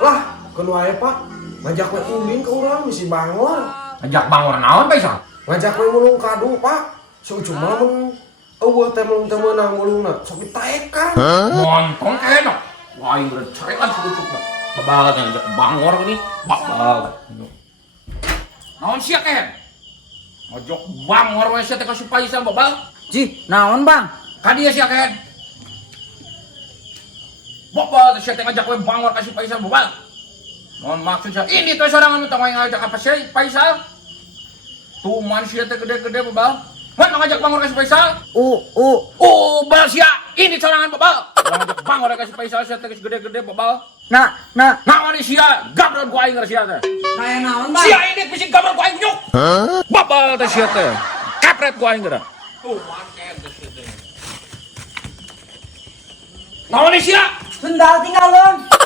Lah, kan wae Pak. Ngajak we ulin ke urang misi bangor. Ngajak bangor naon bisa? Ngajak we mulung kadu Pak. Seujung mah mun eueuh teh mulung teh meunang mulungna sok ditaekan. Montong kena. Wah, ini udah cerekan selucukna. Babal ngajak bangor gini. Babal. Naon sia kehen? Ngajak bangor we sia teh ka Supaisa babal. Ji, naon bang? Ka dieu sia kehen. Babal sia teh ngajak we bangor ka Supaisa babal. Mohon maksud saya, ini tuh sorangan minta main ngajak apa sih, Faisal? Tuh manusia teh gede-gede babal. Mana ngajak bangor kasih Faisal? Bal sia, ini sorangan babal. Ngajak bangor kasih Faisal sia teh gede-gede babal. Nah, Naon sia, gabron ku aing sia teh. kayak naon bang? Sia ini bising gabron ku aing nyuk. Babal teh sia teh. Kapret ku aing geura. Tuh maket teh sia teh. Naon sia? Sendal tinggalin.